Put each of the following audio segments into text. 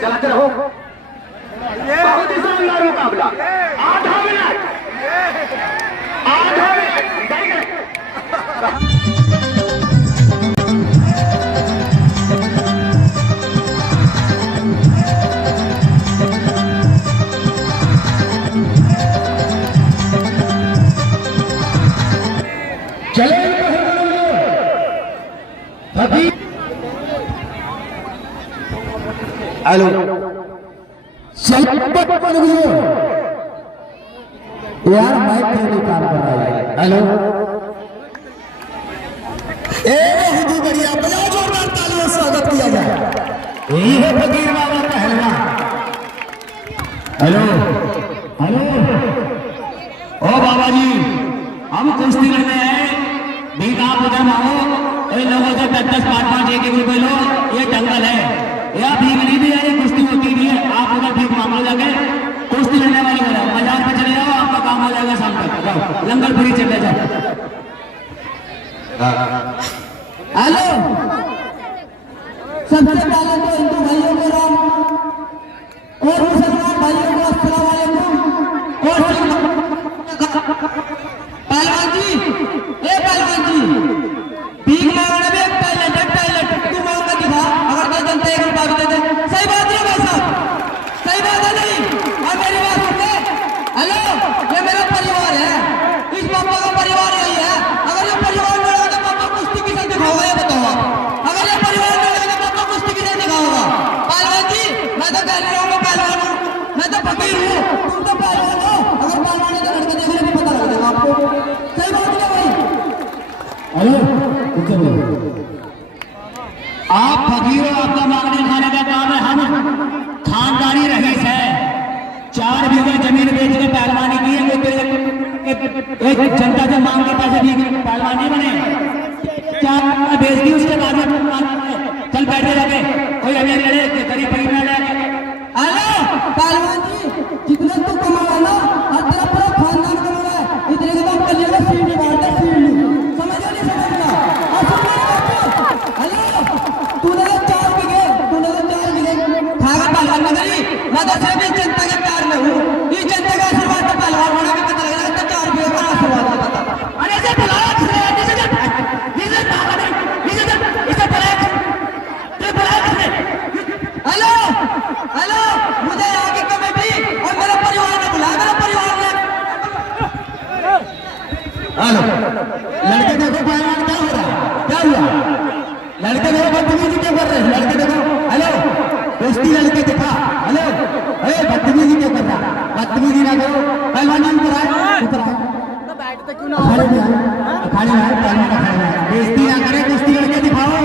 चलाते रहो। बहुत ही शानदार मुकाबला। आधा मिनट चले। हेलो यार माइक क्यों नहीं काम कर रहा है? हेलो बहुत बढ़िया, बजाओ जोरदार तालियों से स्वागत किया जाए। यही है फकीर बाबा पहलवान। हेलो हेलो ओ बाबा जी, हम कुश्ती लड़ने हैं, भीख आप उधर मांगो। इन लोगों से 10-10, 5-5 एक रुपए लो, ये जंगल है, या भीख नहीं दी है, कुश्ती होती नहीं है। आप उधर भीख मांग लो जाके, कुश्ती लड़ने वाली बोला बाजार पे चले जाओ, आपका काम हो जाएगा शाम तक। लंगर फ्री चले जाओ। हेलो, सबसे पहले तो हिंदू भाइयों को राम और मुसलमान भाइयों को अस्सलाम वालेकुम। और पहलवान जी, ए पहलवान जी, भीख मांगने में टैलेंट है, टैलेंट तू मांग के दिखा। अगर कोई जनता 1 रुपया भी दे दे, सही बात नहीं भाई साहब, सही बात है नहीं? और मेरी बात सुनते, हेलो, ये मेरा परिवार है, इस पापा का परिवार यही है। अगर ये परिवार में रहेगा तो पापा कुश्ती किसे दिखाओगे ये बताओ? अगर ये परिवार में रहेगा तो पापा कुश्ती किसे दिखाओगा? पहलवान जी, मैं तो कह रहा हूँ, मैं पहलवान हूँ, मैं तो फकीर हूँ, तुम तो पहलवान हो। अगर पहलवान है तो लड़के देखने में पता लग जाएगा आपको, सही बात है भाई? हेलो, आप फकीर हो, आपका मांगने खाने का काम है। हम खानदानी रईस है, 4 बीघा जमीन बेच के पहलवानी की है। एक जनता से मांग के पैसे दी पहलवानी बने, 4 बेच दी, उसके बाद चल बैठे लगे कोई अमीर लड़े गरीब गरीब में लड़े। हेलो पहलवान जी, जितना तू कमा ना, हर तरफ पूरा खानदान कमा है, इतने के बाद कल ये सीढ़ी मारता, सीढ़ी समझ नहीं समझना। हेलो, तूने तो 4 बीघे खागा पहलवान नगरी, मैं तो सिर्फ इस जनता के प्यार में हूँ, इस जनता का आशीर्वाद तो पहलवान होने का पता लग रहा है। 4 बीघे का आशीर्वाद है पता। अरे इसे बुलाया किसने? हेलो हेलो, मुझे यहाँ की कमेटी और मेरे परिवार ने बुलाया, मेरे परिवार ने। हेलो, लड़के देखो पहलवान क्या हो रहा है, क्या हुआ? लड़के देखो बदतमीजी क्यों कर रहे हैं? लड़के देखो, हेलो कुश्ती लड़के दिखा। हेलो बदतमीजी क्यों कर रहा? बदतमीजी ना करो, पहलवान ऊपर आए, ऊपर आए, अखाड़े में आए, अखाड़े में आए, पहलवान अखाड़े में आए, बेइज्जती ना करे, कुश्ती लड़के दिखाओ।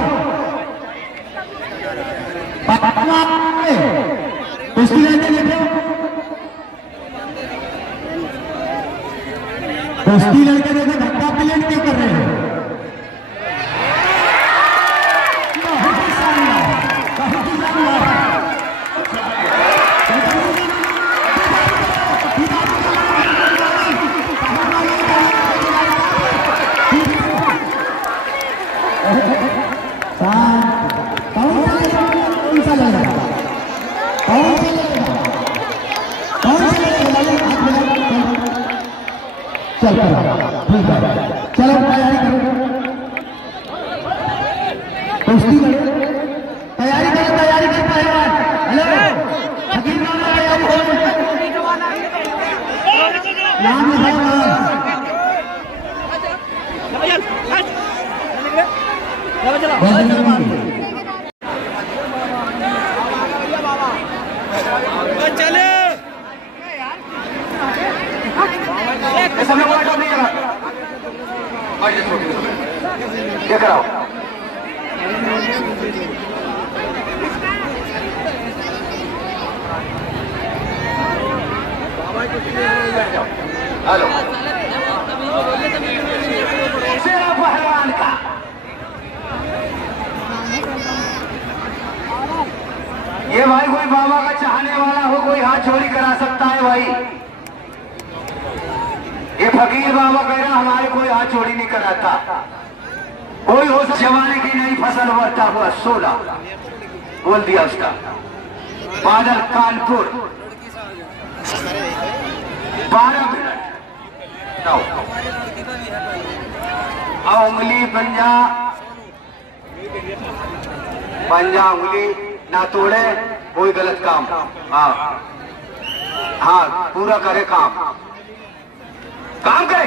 कुश्ती लड़के देखो, कुश्ती लड़के देखो, धक्का प्लेट क्यों कर रहे हैं? चल ठीक है, चलो तैयारी करो, कुश्ती करो, तैयारी करो, तैयारी कर पहलवान। हेलो फकीर नाम तैयारी करो, नाम चले क्या कराओ? हेलो पहलवान का ये भाई कोई बाबा का चाहने वाला हो, कोई हाथ चोरी करा सकता है भाई। ये फकीर बाबा कह रहा हमारे कोई हाथ चोरी नहीं कराता। कोई हो जमाने की नई फसल उभरता हुआ 16 बोल दिया उसका। बादल कानपुर 12 मिनट। उंगली पंजा उंगली ना तोड़े, कोई गलत काम। हाँ हाँ, पूरा करे काम करे।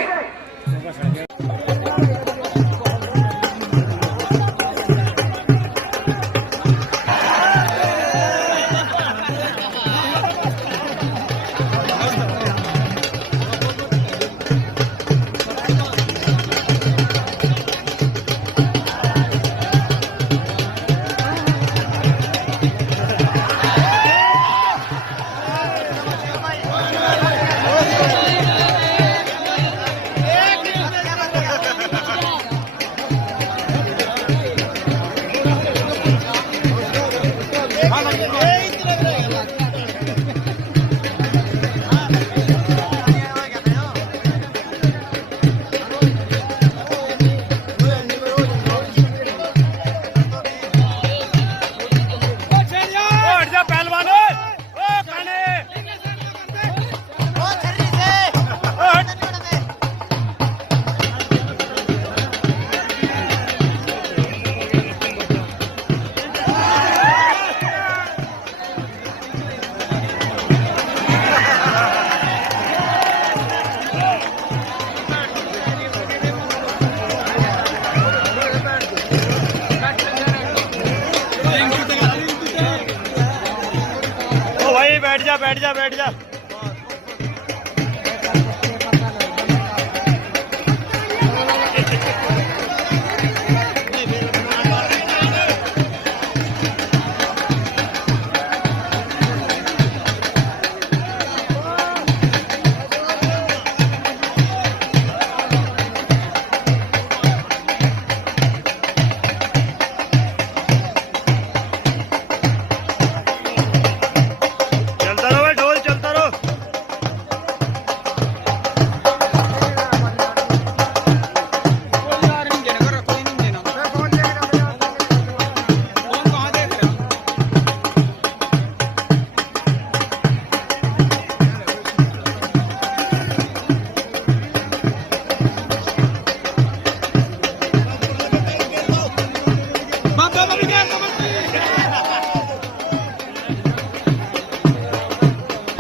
बैठ जा।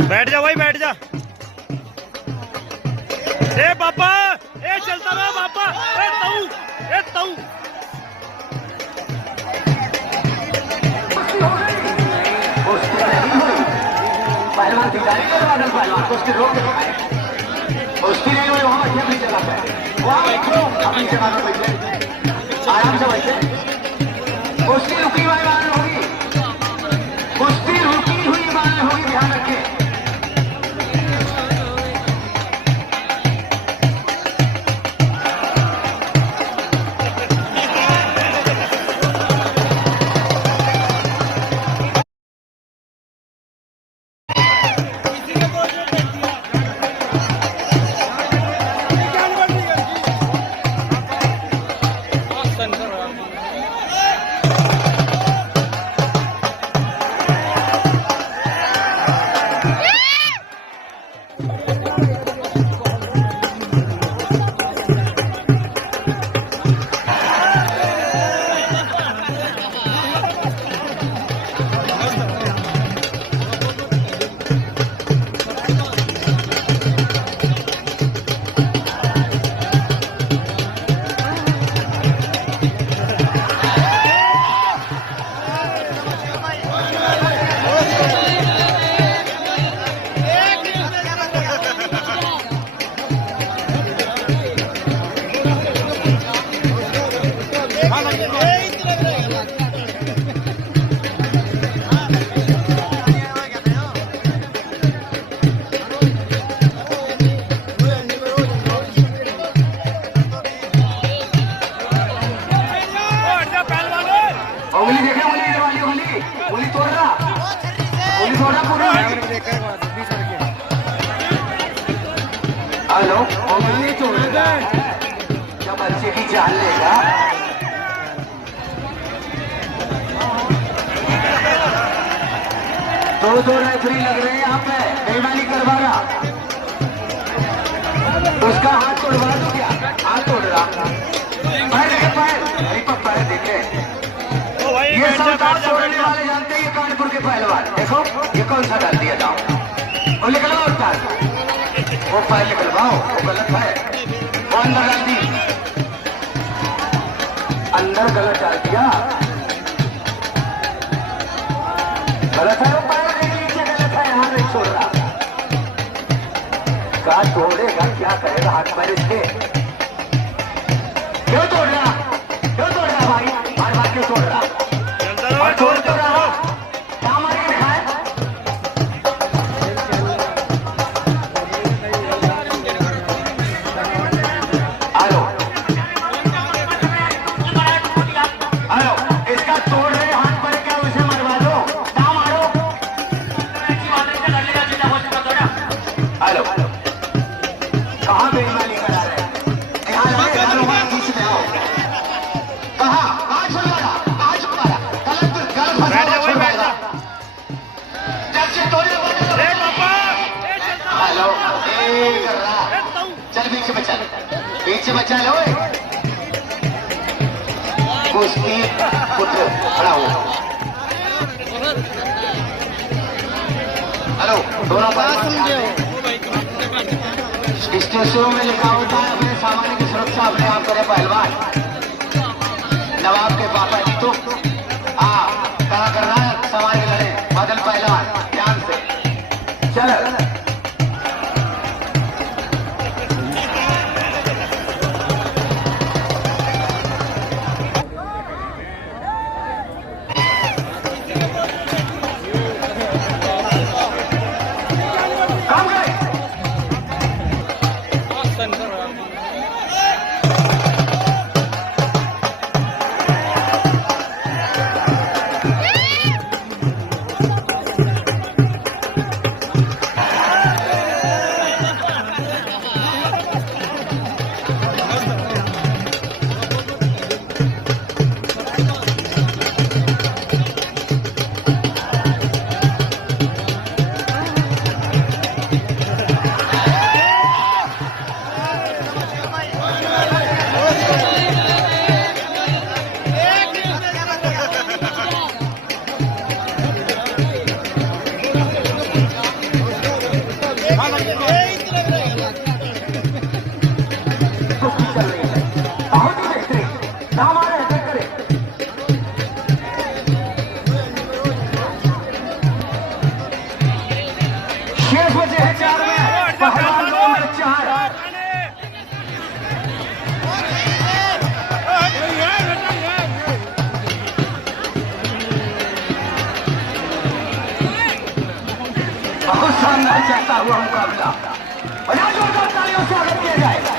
बैठ जा भाई, बैठ जा। ए बाबा, ए चलता रहो बाबा। ए ताऊ पहलवान भिखारी का बादल पहलवान को उसकी रोक उसकी नहीं हुई, वहां बैठे अपनी जगह पे, वहां बैठो अपनी जगह पे बैठे, आराम से बैठे। कुश्ती रुकी हुई बात होगी, कुश्ती रुकी हुई बात होगी, ध्यान रखें। हेलो, क्या बच्चे की जान लेगा? दो रेफरी लग रहे हैं यहाँ पे, बेईमानी करवा रहा, उसका हाथ तोड़वा दो क्या? हाथ तोड़ रहा, पैर देखे, पैर वहीं पर पैर देखे। ओ भाई ये बैठ जा, सब बैठ दांत जा, बैठ तोड़ने जा। वाले जानते हैं, ये कानपुर के पहलवान। देखो ये कौन सा डाल दिया दांव, वो निकलवाओ उस्ताद, वो पैर निकलवाओ, वो गलत है, वो अंदर डाल दी, अंदर गलत डाल दिया, गलत है, वो पैर के नीचे गलत है, यहाँ नहीं छोड़ रहा, क्या तोड़ेगा, क्या करेगा हाथ पैर इसके? क्यों तोड़ रहा, क्यों तोड़ रहा भाई, बार बार क्यों तोड़ रहा? चलता रहो, और तोड़ चलता तो रहा, रहो। क्या मार के दिखाए? हेलो हेलो, इसका तोड़ रहे हाथ पर क्या, उसे मरवा दो, क्या मारो? हेलो, कहाँ बेईमानी करा रहे हैं? यहाँ लगे, यहाँ बीच में आओ, कहाँ छुड़वाया, गलत गलत बैठ जा भाई, बैठ जा। जब से तोड़े ए पापा, ए चलता रहो। हेलो, ए कर रहा, ए ताऊ। चल बीच में चल, बीच में चल, ओए कुश्ती पुत्र खड़ा हो। हेलो, दोनों पास स्टेशनों में लिखा होता है अपने सामान की सुरक्षा अपने आप करे पहलवान। नवाब के पापा जी तो कहा कर रहा है सामान के लड़े बादल पहलवान, ध्यान से चल। काम करे बहुत शानदार चलता हुआ मुकाबला, बजा जोरदार तालियों से स्वागत किया जाएगा।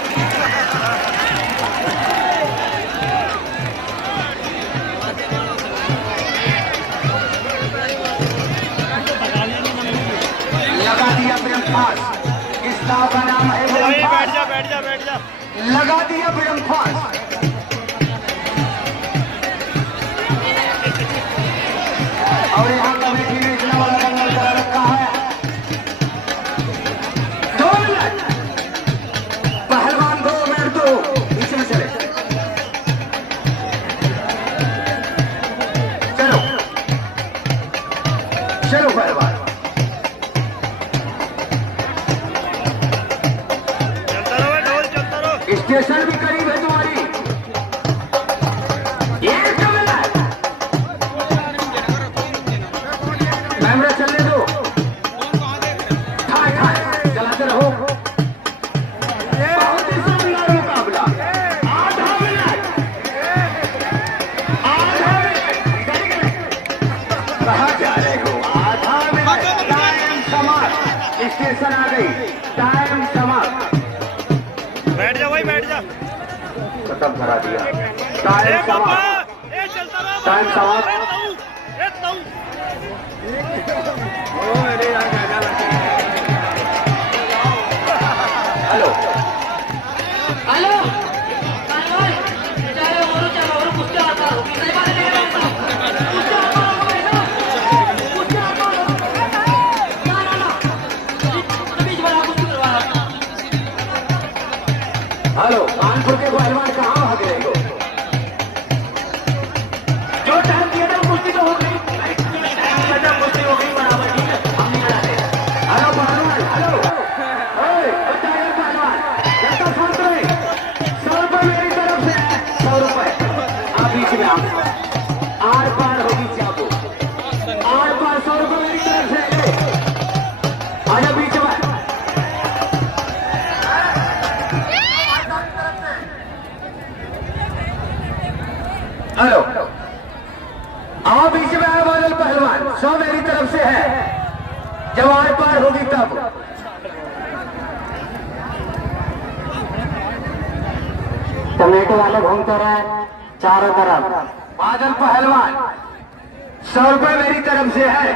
लगा दिया ब्रह्मास, इस नाव का नाम है ओ भाई बैठ ब्रह्मास। जा, बैठ जा, बैठ जा। लगा दिया ब्रह्मास, और यहाँ कमेटी ने इतना बड़ा दंगल करा रखा है। 2 मिनट, पहलवान 2 मिनट दो, बीच में चले, चलो चलो पहलवान, चलता रहो, ढोल चलता रहो। स्टेशन भी करीब है तुम्हारी। एक मिनट, कैमरा चलने दो, ठाए ठाए चलाते रहो। बहुत ही शानदार मुकाबला, आधा मिनट, कहाँ जा रहे हो? आधा मिनट, टाइम समाप्त, स्टेशन आ गई, टाइम समाप्त, बैठ जा भाई, बैठ जा। खत्म करा दिया, ए टाइम पापा, समाप्त। ए चलता रहो। टाइम समाप्त। ए ताऊ, ए ताऊ। हेलो, हेलो पहलवान, चलो और चलो और कुश्ती आता हूँ, नहीं बात नहीं करता, कुश्ती आता हूँ, कुश्ती आता हूँ। 100 मेरी तरफ से है, जब आर पार होगी तब। टमेटो वाले घूमते रहे चारों तरफ। बादल पहलवान 100 रुपए मेरी तरफ से है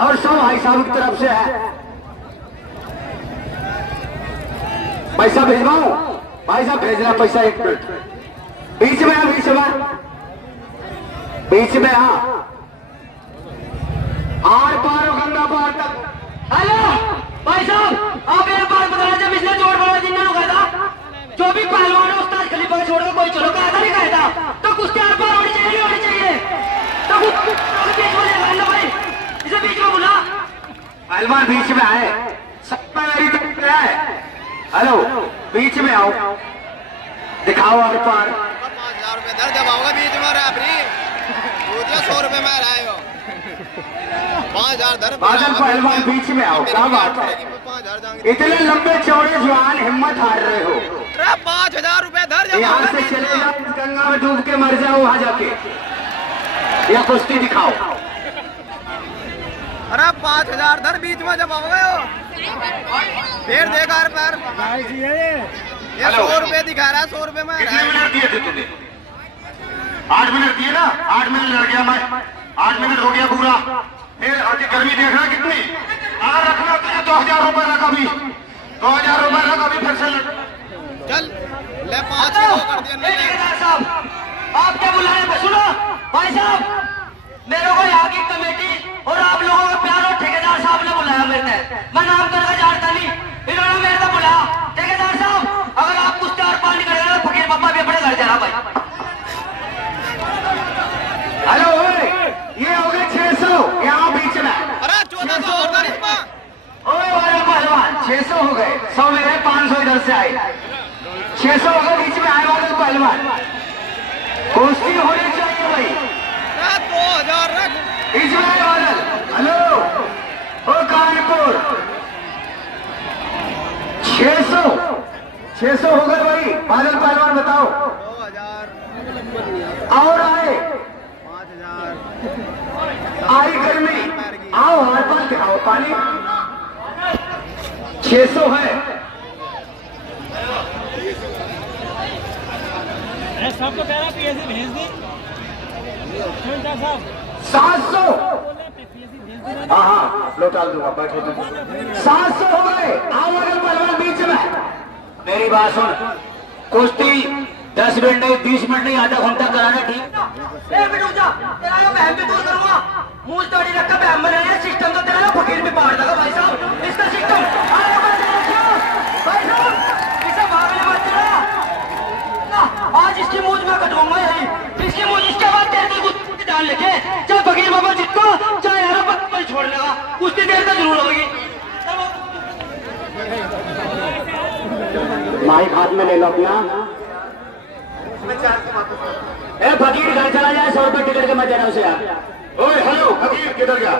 और 100 भाई साहब की तरफ से है। पैसा भेजवाऊं? भाई साहब भेजना पैसा, एक मिनट बीच में, बीच में, बीच में, हाँ आर पार और गंगा पार तक। हेलो भाई साहब, आप एक बात बताना, जब इसने जोड़ बड़ा जिन्ना होगा था, जो भी पहलवान है उस्ताद खलीफा छोड़ के कोई चलो कहा था, नहीं कहा था, तो कुश्ती आर पार होनी चाहिए, नहीं होनी चाहिए, तो बीच में ले भाई, इसे बीच में बुला। पहलवान बीच में आए, सब मेरी तरफ से है। हेलो बीच में आओ, दिखाओ आर पार। 5000 रुपए दर जब आओगे बीच में रेफरी 100 रुपए में रहे हो 5000 दर। बादल पहलवान बीच में आओ, क्या बात है? 5000 जाएंगे, इतने लंबे चौड़े जवान हिम्मत हार रहे हो। 5000 रुपए दर जब यहाँ आओगे से बीच चले में। जाओ, गंगा में डूब के मर जाओ वहां जाके, या कुश्ती दिखाओ। अरे 5000 दर बीच में जब आओगे हो, फिर देखा पर ये 100 रुपए दिखा रहा है, 100 रुपए में कितने मिनट दिए थे तुमने? 8 मिनट दिए ना, 8 मिनट लड़ गया मैं, 8 मिनट हो गया पूरा। फिर आगे गर्मी देख रहा कितनी, अगर रखना तुझे 2000 रुपए रखा भी, 2000 रुपए रखा भी, फिर से लड़। चल ले 5 किलो कर दिया नहीं। ठेकेदार साहब, आपके बुलाने पे सुनो भाई साहब, मेरे को यहाँ की कमेटी और आप लोगों का प्यार और ठेकेदार साहब ने बुलाया मेरे ने, मैं नाम करके जानता नहीं, इन्होंने मेरे को बुलाया। ठेकेदार साहब, अगर आप कुछ और पानी करेगा तो फकीर पापा भी अपने घर जाना भाई। हेलो ये हो गए 600 यहाँ बीच में। अरे 1400 और दर इसमें। ओए वाले पहलवान 600 हो गए, 100 मेरे, 500 इधर से आए, 600 हो गए बीच में आए वाले पहलवान। कुश्ती होनी चाहिए भाई, 2000 रख बीच में आए वाले। हेलो ओ कानपुर 600 हो गए भाई, बादल पहलवान बताओ। 2000 और आए 5000 आई गर्मी, आओ हार पार दिखाओ पानी। 600 है, सबको कह रहा पीएससी भेज दी साहब, 700। पीएससी भेज दी। हाँ हाँ लो डाल दूंगा, बैठो तुम। 700 हो गए, आओ अगर पहलवान बीच में। मेरी बात सुन, कुश्ती 10 मिनट नहीं, 20 मिनट नहीं, आधा घंटा कराना ठीक। एक मिनट रुक जा, तेरा ये बहन भी दूर करूंगा, मुंह तोड़ी रखा बहन बना है, सिस्टम तो तेरा ना फकीर भी पाड़ देगा भाई साहब, इसका सिस्टम। अरे भाई साहब, इसे भागने मत देना, आज इसकी मूंछ में कटवाऊंगा यही, इसकी मूंछ, इसके बाद तेरे को कुश्ती डाल लेके, चाहे फकीर बाबा जितना, चाहे हरा पत्ता छोड़ लेगा, कुश्ती देर तक जरूर होगी। माइक हाथ में ले लो अपना। ए फकीर घर चला जाए, 100 रुपए टिकट के मत देना उसे आप। ओए हेलो फकीर किधर गया?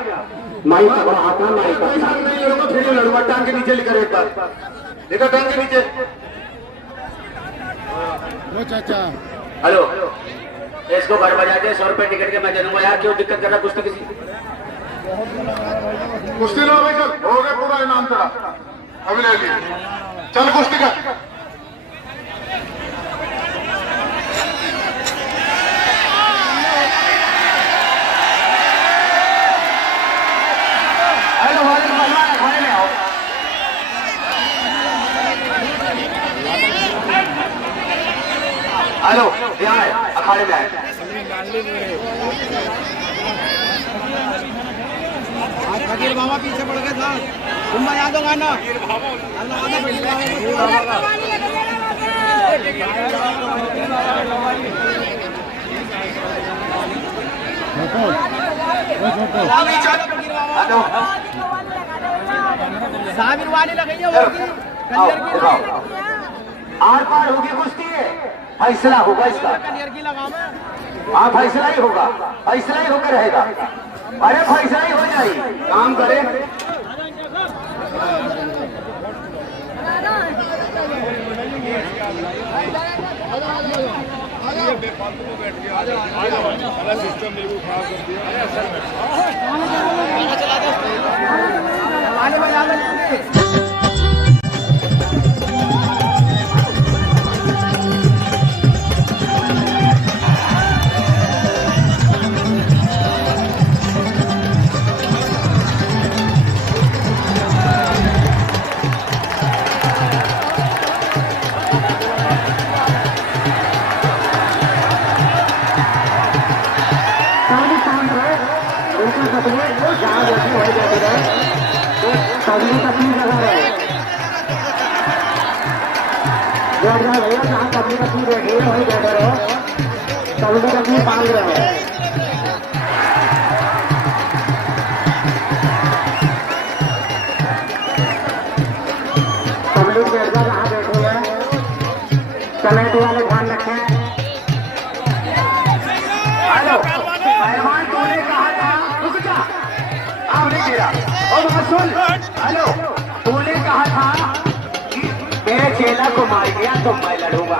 माइक पकड़ा हाथ में, माइक पकड़ा। नहीं लड़ूंगा, फिर नहीं लड़ूंगा, टांग के नीचे लिखा एक बार, देखो टांग के नीचे। चाचा हेलो इसको घर बजा दे, 100 रुपए टिकट के मैं दे दूंगा यार, क्यों दिक्कत कर रहा कुश्ती किसी? कुश्ती लो भाई, चल हो गया पूरा इनाम तेरा, अभी ले लिए, चल कुश्ती कर। हेलो वाले पहलवान अखाड़े में आओ। हेलो यहाँ है, अखाड़े में आए। फकीर बाबा पीछे पड़ गए था, तुम बजा दो गाना। हेलो साबिर वाली लगाइए आओ, दिखाओ। आर पार होगी कुश्ती है, फैसला होगा इसका। कलियर की लगाओ मैं। हाँ फैसला ही होगा, फैसला ही होकर रहेगा। अरे फैसला ही हो जाए, काम करे। सिस्टम बिल्कुल खराब कर दिया। बिल्कुल सपने जहाँ बैठी वही बैठे रहे, सभी तकलीफ लगा रहे भैया, जहाँ कभी कभी बैठी है वही बैठे रहो, सभी तकलीफ बांध रहे हैं। सब लोग बैठ कर जहाँ बैठे हुए हैं, कमेटी वाले ध्यान रखें। हेलो पहलवान, तूने कहा था रुक जा, अब नहीं गिरा। और बात सुन, हेलो तूने कहा था कि मेरे चेला को मार दिया तो मैं लड़ूंगा।